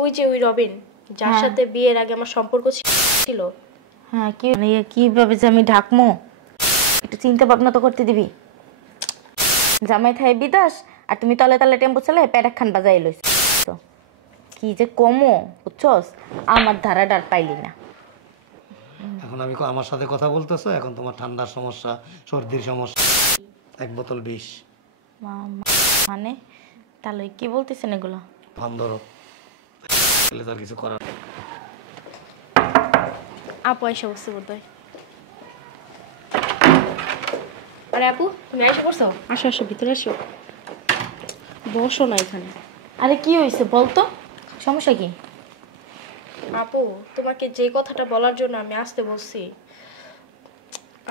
ওই যে ওই রবিন যার সাথে বিয়ের আগে আমার সম্পর্ক ছিল। হ্যাঁ, কি মানে কিভাবে যে আমি ঢাকমো একটু চিন্তা ভাবনা তো করতে দিবি। জামাই থাই বিদাস আর তুমি তলে তলে টেম্পো চালে পেটাক খান বাজাই লইছ। কি যে কমো বুঝছস, আমার ধারা ডার পাইলি না। এখন আমি আমার সাথে কথা বলতেছো, এখন তোমার ঠান্ডার সমস্যা, সর্দির সমস্যা, এক বোতল বিষ। মানে তাহলে কি বলতেছেন এগুলো? ভান ধরো, তার কিছু করার নেই। আপু এসে বসছে বোধহয়। আরে আপু তুমি এসে পড়ছো? আসো আসো ভিতরে আসো, বসো না এখানে। আরে কি হয়েছে বলতো, সমস্যা কি? আপু তোমাকে যে কথাটা বলার জন্য আমি আসতে বলছি,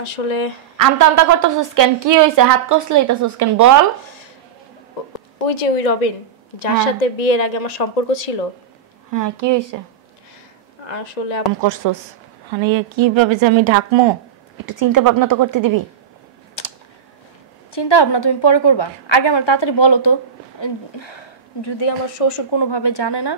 আসলে আমতা আমতা করতেছিস কেন? কি হয়েছে? হাত কষলাইতেছিস কেন বল? ওই যে ওই রবিন যার সাথে বিয়ের আগে আমার সম্পর্ক ছিল। হ্যাঁ, কি হয়েছে? আসলে করছস মানে কিভাবে যে আমি ঢাকমো একটু চিন্তা ভাবনা তো করতে দিবি। চিন্তা ভাবনা তুমি পরে করবা, আগে আমার তাড়াতাড়ি বলো তো। যদি আমার শ্বশুর কোনোভাবে জানে না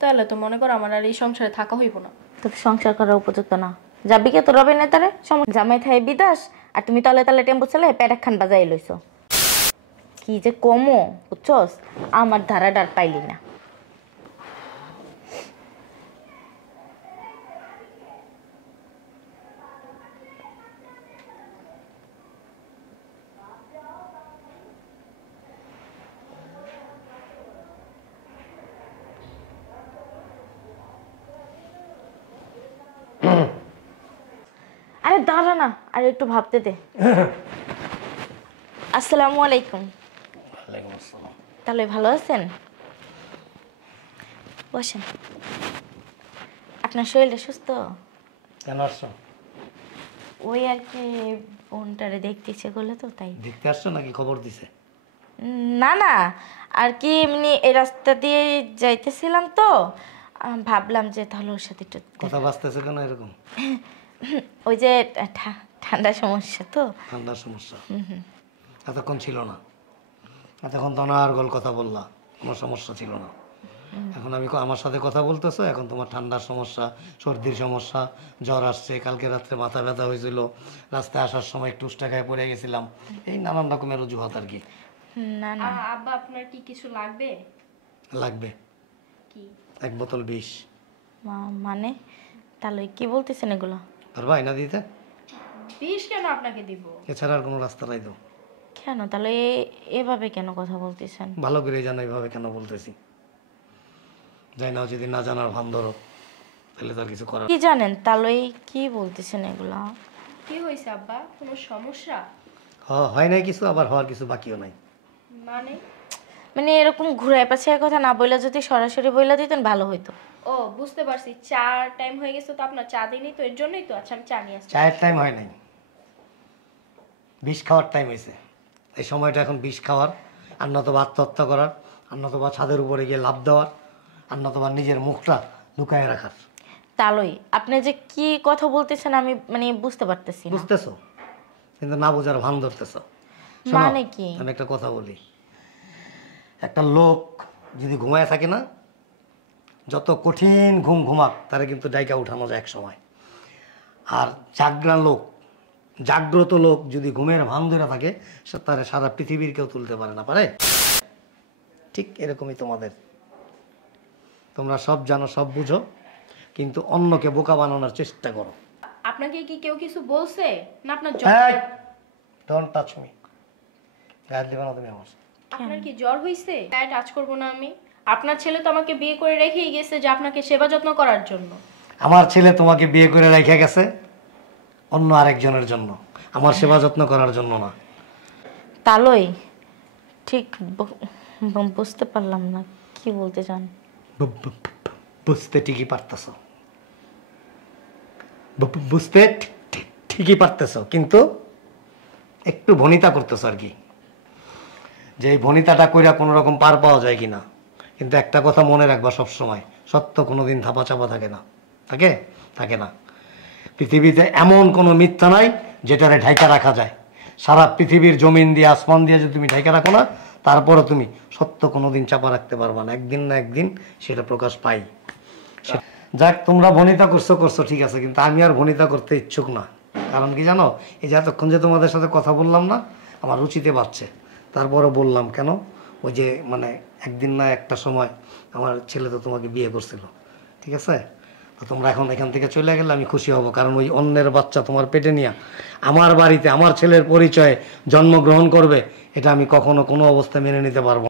তাহলে তো মনে করো আমার আর এই সংসারে থাকা হইব না। তোর সংসার করার উপযুক্ত না। যাবি কে তোর রবিন নেতারে? জামাই থাই বিদাস আর তুমি তলে তলে টেম্পো চালে পেটাক খান বাজাই লইছ। কি যে কমো বুঝছস, আমার ধারা ডার পাইলি না। আরে দাঁড়া না, আর একটু ভাবতে দে। আসসালামু আলাইকুম। ওয়ালাইকুম আসসালাম। তাহলে ভালো আছেন? বসেন। আপনার শরীরটা সুস্থ? কেন আসছো? ওই আর কি বোনটারে দেখতে ইচ্ছে করলো তো তাই। দেখতে আসছো নাকি খবর দিছে? না না, আর কি এমনি এই রাস্তা দিয়ে যাইতেছিলাম তো ভাবলাম যে তাহলে ওর সাথে একটু কথা বাঁচতেছে কেন এরকম? ওই যে ঠান্ডা সমস্যা তো। ঠান্ডার সমস্যা এতক্ষণ ছিল না, এতক্ষণ তো অনার্গল কথা বললা, কোনো সমস্যা ছিল না। এখন আমি আমার সাথে কথা বলতেছো, এখন তোমার ঠান্ডার সমস্যা, সর্দির সমস্যা, জ্বর আসছে, কালকে রাত্রে মাথা ব্যথা হয়েছিল, রাস্তায় আসার সময় একটু উষ্টা পড়ে গেছিলাম, এই নানান রকমের অজুহাত আর কি। না না আব্বা আপনার কি কিছু লাগবে? লাগবে কি? এক বোতল বিষ। মানে তাহলে কি বলতেছেন এগুলো? পারবা আইনা দিতে? বিষ কেন আপনাকে দিব? এছাড়া আর কোনো রাস্তা নাই তো। কেন তাহলে এভাবে কেন কথা বলতেছেন? ভালো করে জানো এইভাবে কেন বলতেছি, যাই না যদি না জানার ভান ধরো, তাহলে তার কিছু করার। কি জানেন তাহলে কি বলতেছেন এগুলো? কি হয়েছে আব্বা, কোনো সমস্যা? হয় নাই কিছু, আবার হওয়ার কিছু বাকিও নাই। মানে মানে এরকম ঘুরায় পাছে কথা না বইলা যদি সরাসরি বইলা দিতেন ভালো হইতো। ও বুঝতে পারছি, চা টাইম হয়ে গেছে তো আপনার, চা দিনই তো, এর জন্যই তো। আচ্ছা আমি চা নিয়ে আসছি। চায়ের টাইম হয় নাই, বিষ খাওয়ার টাইম হয়েছে। এই সময়টা এখন বিষ খাওয়ার, আর নতবা আত্মহত্যা করার, আর নতবা ছাদের উপরে গিয়ে লাফ দেওয়ার, আর নতবা নিজের মুখটা লুকায় রাখার। তাহলেই আপনি যে কি কথা বলতেছেন আমি মানে বুঝতে পারতেছি না। বুঝতেছো কিন্তু না বোঝার ভান ধরতেছো। মানে কি? আমি একটা কথা বলি, একটা লোক যদি ঘুমায় থাকে না, যত কঠিন ঘুম ঘুমাক তারা কিন্তু ডাইকা উঠানো যায় এক সময়। আর জাগ্রত লোক যদি ঘুমের ভান ধরে থাকে, তারা সারা পৃথিবীর কেউ তুলতে পারে না, পারে? ঠিক এরকমই তোমাদের, তোমরা সব জানো, সব বুঝো, কিন্তু অন্যকে বোকা বানানোর চেষ্টা করো। আপনাকে কি কেউ কিছু বলছে না? আপনার ডোন্ট টাচ মি, গায়ে দিবে না তুমি আমার। আপনার কি জ্বর হইছে? গায়ে টাচ করব না আমি? আপনার ছেলে তো আমাকে বিয়ে করে রেখেই গেছে যে আপনাকে সেবা যত্ন করার জন্য। আমার ছেলে তোমাকে বিয়ে করে রেখে গেছে অন্য আরেকজনের জন্য, আমার সেবা যত্ন করার জন্য না। তাহলেই ঠিক বুঝতে পারলাম না কি বলতে চান। বুঝতে ঠিকই পারতেছ, বুঝতে ঠিকই পারতেছ, কিন্তু একটু ভনিতা করতেছ আর কি, যে এই ভনিতাটা কইরা কোনো রকম পার পাওয়া যায় কিনা। কিন্তু একটা কথা মনে রাখবা সবসময়, সত্য কোনোদিন ধাপা চাপা থাকে না, থাকে না। পৃথিবীতে এমন কোনো মিথ্যা নাই যেটারে ঢাইকা রাখা যায়। সারা পৃথিবীর জমিন দিয়ে আসমান দিয়ে যদি তুমি ঢাইকা রাখো না, তারপরে তুমি সত্য কোনোদিন চাপা রাখতে পারবা না, একদিন না একদিন সেটা প্রকাশ পাই। যাক, তোমরা ভনিতা করছো ঠিক আছে, কিন্তু আমি আর ভনিতা করতে ইচ্ছুক না। কারণ কি জানো, এই যে এতক্ষণ যে তোমাদের সাথে কথা বললাম না, আমার রুচিতে পারছে। তারপরে বললাম কেন, ওই যে মানে একদিন না একটা সময় আমার ছেলে তো তোমাকে বিয়ে করছিল, ঠিক আছে? তো তোমরা এখন এখান থেকে চলে গেলে আমি খুশি হব, কারণ ওই অন্যের বাচ্চা তোমার পেটে নিয়ে আমার বাড়িতে আমার ছেলের পরিচয়ে জন্মগ্রহণ করবে, এটা আমি কখনো কোনো অবস্থায় মেনে নিতে পারবো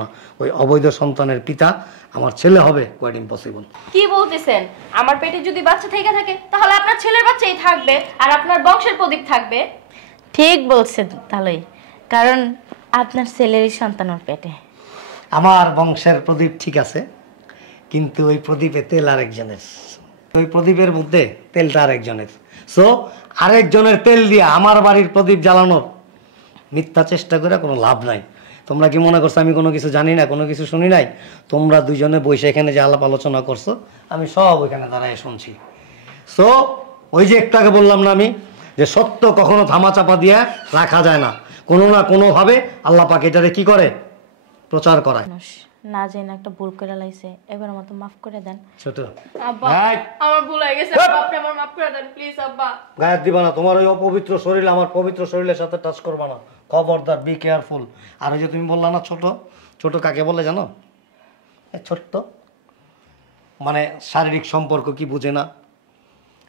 না। ওই অবৈধ সন্তানের পিতা আমার ছেলে হবে, কোয়াইট ইম্পসিবল। কি বলতেছেন? আমার পেটে যদি বাচ্চা থেকে থাকে তাহলে আপনার ছেলের বাচ্চাই থাকবে আর আপনার বংশের প্রদীপ থাকবে। ঠিক বলছেন তাহলেই, কারণ আপনার ছেলেরই সন্তান ওর পেটে। আমার বংশের প্রদীপ ঠিক আছে, কিন্তু ওই প্রদীপে তেল আরেকজনের, ওই প্রদীপের মধ্যে তেলটা আরেকজনের। সো আরেকজনের তেল দিয়ে আমার বাড়ির প্রদীপ জ্বালানোর মিথ্যা চেষ্টা করে কোনো লাভ নাই। তোমরা কি মনে করছো আমি কোনো কিছু জানি না, কোনো কিছু শুনি নাই? তোমরা দুইজনে বসে এখানে যে আলাপ আলোচনা করছো, আমি সব ওইখানে দাঁড়ায় শুনছি। সো ওই যে একটু আগে বললাম না আমি, যে সত্য কখনো ধামাচাপা দিয়ে রাখা যায় না, কোনো না কোনোভাবে আল্লাহ পাক এটারে কি করে, প্রচার করায়। মানুষ না জেনে একটা ভুল করে লাইছে, এবার মতো মাফ করে দেন। ছোট আব্বা, এই! আমার ভুল হয়ে গেছে আব্বা, আপনি আমার মাফ করে দেন প্লিজ আব্বা। গায়ে দিবা না, তোমার ওই অপবিত্র শরীর আমার পবিত্র শরীরের সাথে টাচ করবা না, খবরদার, বি কেয়ারফুল। আর ওই যে তুমি বললা না ছোট, ছোট কাকে বলে জানো? এই ছোট্ট মানে শারীরিক সম্পর্ক কি বুঝে না,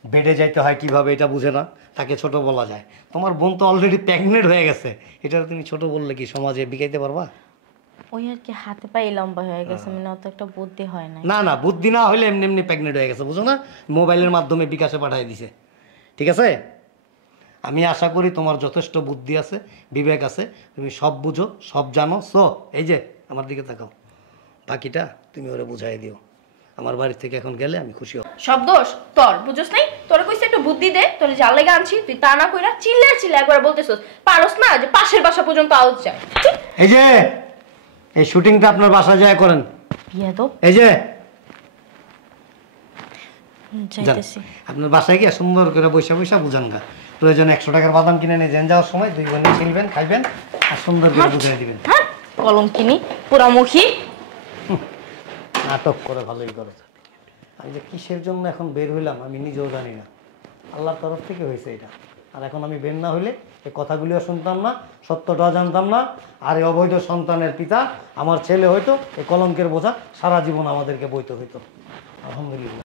বেডে যাইতে হয় কিভাবে এটা বুঝে না, তাকে ছোট বলা যায়। তোমার বোন তো অলরেডি প্রেগনেন্ট হয়ে গেছে, এটা তুমি ছোট বললে কি সমাজে বিকাইতে পারবা? ওই আর কি হাতে পায়ে লম্বা হয়ে গেছে, মানে অত একটা বুদ্ধি হয় না। না না, বুদ্ধি না হইলে এমনি এমনি প্রেগনেন্ট হয়ে গেছে, বুঝো না? মোবাইলের মাধ্যমে বিকাশে পাঠিয়ে দিছে, ঠিক আছে? আমি আশা করি তোমার যথেষ্ট বুদ্ধি আছে, বিবেক আছে, তুমি সব বুঝো, সব জানো। সো এই যে আমার দিকে তাকাও, বাকিটা তুমি ওরে বুঝাই দিও। আমার বাড়ি থেকে এখন গেলে আমি খুশি হব। সব দোষ তোর, বুঝছস নাই? তোরে কইছে একটু বুদ্ধি দে, তোরে জাল লেগে আনছি, তুই তা না কইরা চিল্লা একবার বলতেছস, পারস না যে পাশের বাসা পর্যন্ত আওয়াজ যায়। এই যে এই শুটিংটা আপনার বাসায় যায় করেন, বিয়া তো এই যে যান, যাইতেছি। আপনার বাসায় গিয়ে সুন্দর করে বৈশা বৈশা বুঝান গা। প্রয়োজনে 100 টাকার বাদাম কিনে নিয়ে যান, যাওয়ার সময় 2 বোনে ছিলবেন, খাইবেন আর সুন্দর করে বুঝাই দিবেন। হ্যাঁ, কলঙ্কিনী পোড়ামুখী। নাটক করে ভালোই করেছে। আমি যে কিসের জন্য এখন বের হইলাম আমি নিজেও জানি না, আল্লাহর তরফ থেকে হয়েছে এটা। আর এখন আমি বের না হইলে এই কথাগুলিও শুনতাম না, সত্যটাও জানতাম না। আর এই অবৈধ সন্তানের পিতা আমার ছেলে হয়তো এই কলঙ্কের বোঝা সারা জীবন আমাদেরকে বইতে হইতো। আলহামদুলিল্লাহ।